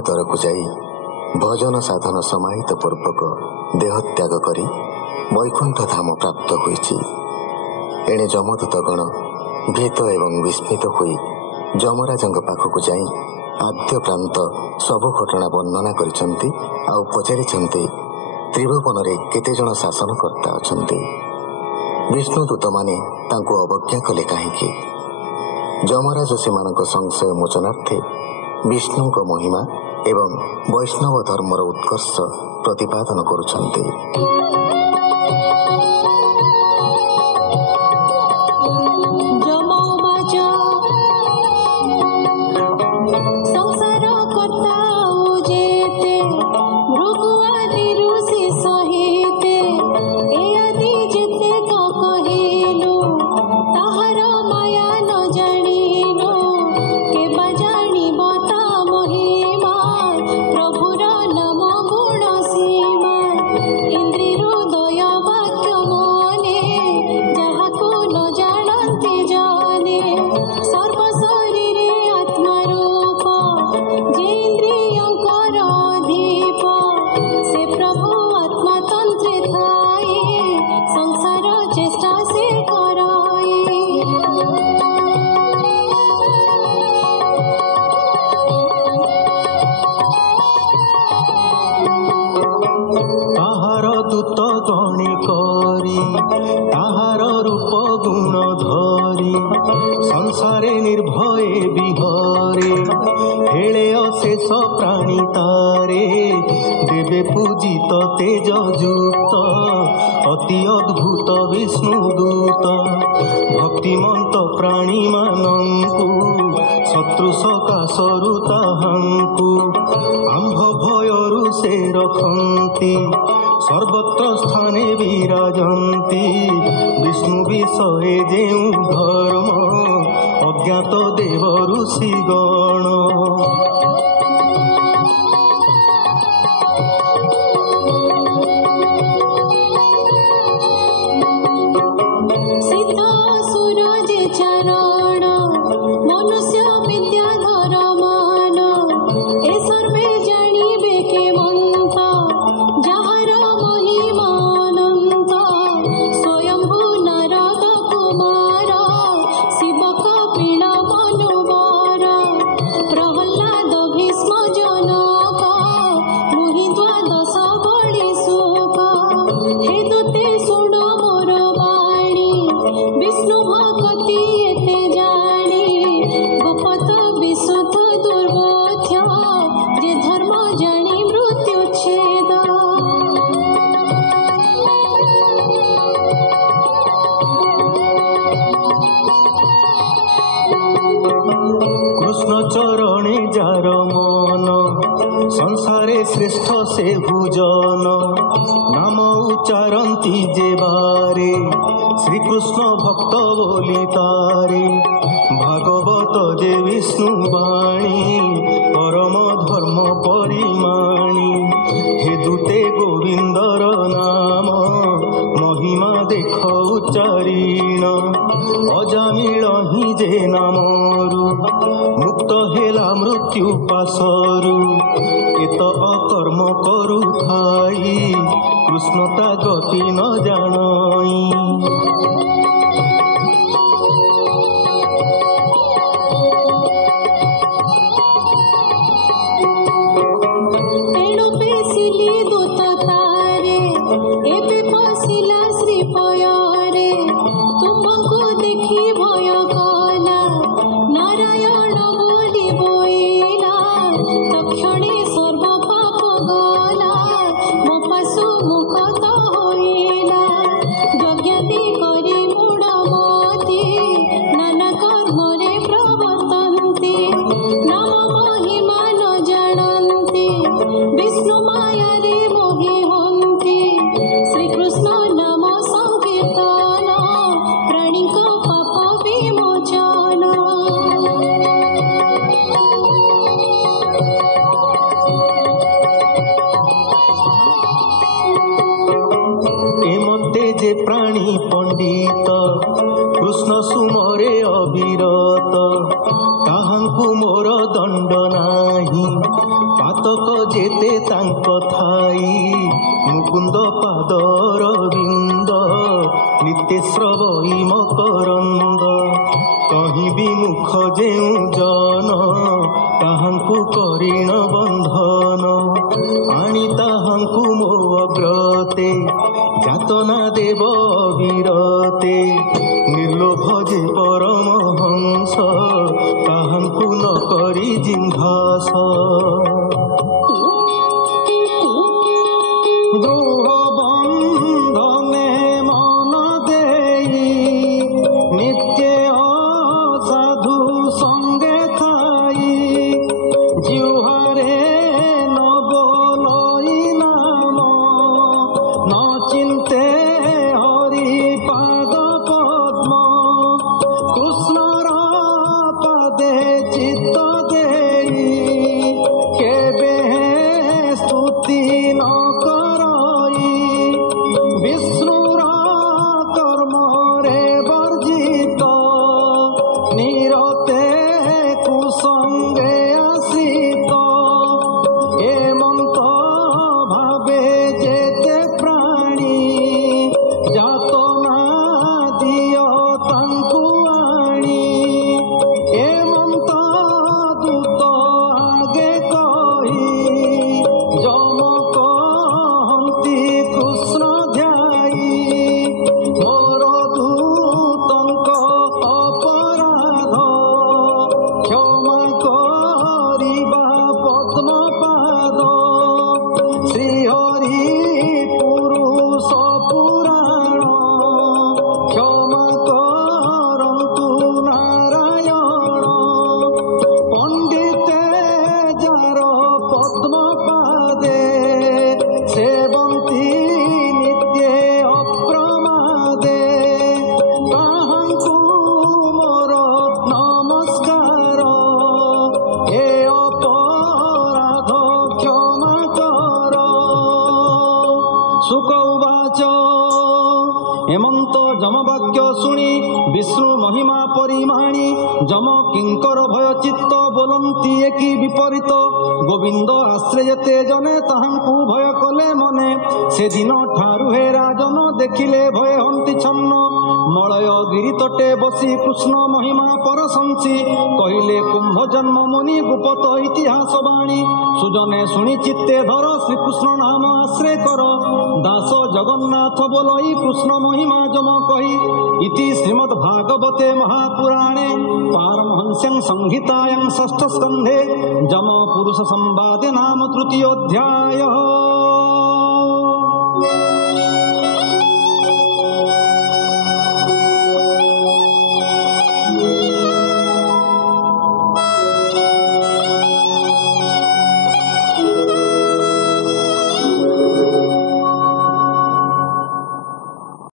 अज्ञातर को जाई भजन साधन समाहित पूर्वक देहत्याग करी वैकुंठ धाम प्राप्त होइछि। एणे जमदूतगण भीत एवं विस्मित होई जमराजंग पाखक जाई आद्य प्रांत सबु घटना वर्णना करिसंती आउ पचारिसंती त्रिभुवन रे केते जण शासनकर्ता अछंती। विष्णुदूत माने तांको अवज्ञा कले काहेकि? जमराज सेमानक संशय मोचनार्थे विष्णुक महिमा एवं वैष्णव धर्मर उत्कर्ष प्रतिपादन करुछंती। संसारे निर्भय विहरे हेले अशेष प्राणी तारे देवे पूजित तेज युक्त अति अद्भुत विष्णुदूत भक्तिमंत प्राणी मानंकु शत्रु सकाशरु ताहांकु आंभ भयरु से रखंती सर्वत्र स्थाने विराजंती विष्णु विषये जेउ धर्म अज्ञात देव ऋषिगण चरणे जार मन संसारे श्रेष्ठ से भुजन नाम उच्चारती जे बारे श्रीकृष्ण भक्त बोली तारे भागवत जे विष्णु वाणी परम धर्म परिमाणी हे दूते गोविंदर नाम महिमा देख उच्चारीण अजामिल ही जे नामरू मुक्त हेला मृत्यु पाशरू एत अकर्म करू थाई कृष्णता गति न जाणई मुखत होइला यज्ञ करी मुड़ মুকুন্দ পাদর বিন্দ নিত্যে শ্রবই মকরন্দ কহিবি মুখ যেউ জন তাহাଙ୍କୁ କରିଣ ବନ୍ଧନ ଆଣି ତାହାଙ୍କୁ ମୋ ଅଗ୍ରତେ ଯାତନା ଦେବ ବିରତେ ନିର୍ଲୋଭ ଯେ ପରମହଂସ ତାହାଙ୍କୁ ନ କରି ଜିଘାସ ଗୃହ ବନ୍ଧନେ ମନ ଦେଇ ନିତ୍ୟ ଅସାଧୁ ସଙ୍ଗେ ଥାଇ ଜିହ୍ୱାରେ ନ ବୋଲଇ ନାମ ନ ଚିନ୍ତେ ହରି ପାଦ ପଦ୍ମ କୃଷ୍ଣର ପାଦେ ଚିତ୍ତ ଦେଇ କେବେ ସ୍ତୁତି ନ କରଇ ବିଷ୍ଣୁର କର୍ମରେ ବର୍ଜିତ ନିରତେ କୁସଙ୍ଗେ ଆସିତ ଏମନ୍ତ ଭାବେ ଯେତେ ପ୍ରାଣୀ ଯାତନା ଦିଅ ତାଙ୍କୁ ଆଣି ଏମନ୍ତ ଦୂତ ଆଗେ କହି ଯମ କହନ୍ତି କୃଷ୍ଣ ଧ୍ୟାଇ ମୋର ଦୂତଙ୍କ ଅପରାଧ କ୍ଷମା କରିବା ପଦ୍ମପାଦ ଶ୍ରୀହରି ପୁରୁଷ ପୁରାଣ କ୍ଷମା କରନ୍ତୁ ନାରାୟଣ ପଣ୍ଡିତେ ଯାର ପଦ୍ମପାଦେ ସେବନ୍ତି ନିତ୍ୟେ ଅପ୍ରମାଦେ ତାହାଙ୍କୁ ମୋର ନମସ୍କାର ଏ ଅପରାଧ କ୍ଷମା କର ଶୁକ ଉବାଚ ହେମନ୍ତ ଯମବାକ୍ୟ ଶୁଣି ବିଷ୍ଣୁ ମହିମା ପରିମାଣି ଯମ କିଙ୍କର ଭୟ ଚିତ୍ତ ବୋଲନ୍ତି ଏକି ବିପରୀତ ଗୋବିନ୍ଦ ଆଶ୍ରେ ଯେତେ ଜନେ ତାହାଙ୍କୁ ଭୟ କଲେ ମନେ ସେଦିନ ଠାରୁ ହେ ରାଜନ ଦେଖିଲେ ଭୟ ହନ୍ତି ଛନ୍ନ ମଳୟ ଗିରି ତଟେ ବସି କୃଷ୍ଣ ମହିମା ପରଶଂସି କହିଲେ କୁମ୍ଭ ଜନ୍ମ ମୁନି ଗୁପତ ଇତିହାସ ବାଣୀ ସୁଜନେ ଶୁଣି ଚିତ୍ତେ ଧର ଶ୍ରୀକୃଷ୍ଣ ନାମ ଆଶ୍ରୟ କର ଦାସ ଜଗନ୍ନାଥ ବୋଲଇ କୃଷ୍ଣ ମହିମା ଯମ କହି ଇତି ଶ୍ରୀମଦ୍ ଭାଗବତେ ମହାପୁରାଣେ ପାରମହଂସ୍ୟାଂ ସଂହିତାୟାଂ ଷଷ୍ଠ ସ୍କନ୍ଧେ ଯମ ପୁରୁଷ ସମ୍ବାଦେ ନାମ ତୃତୀୟୋଧ୍ୟାୟ।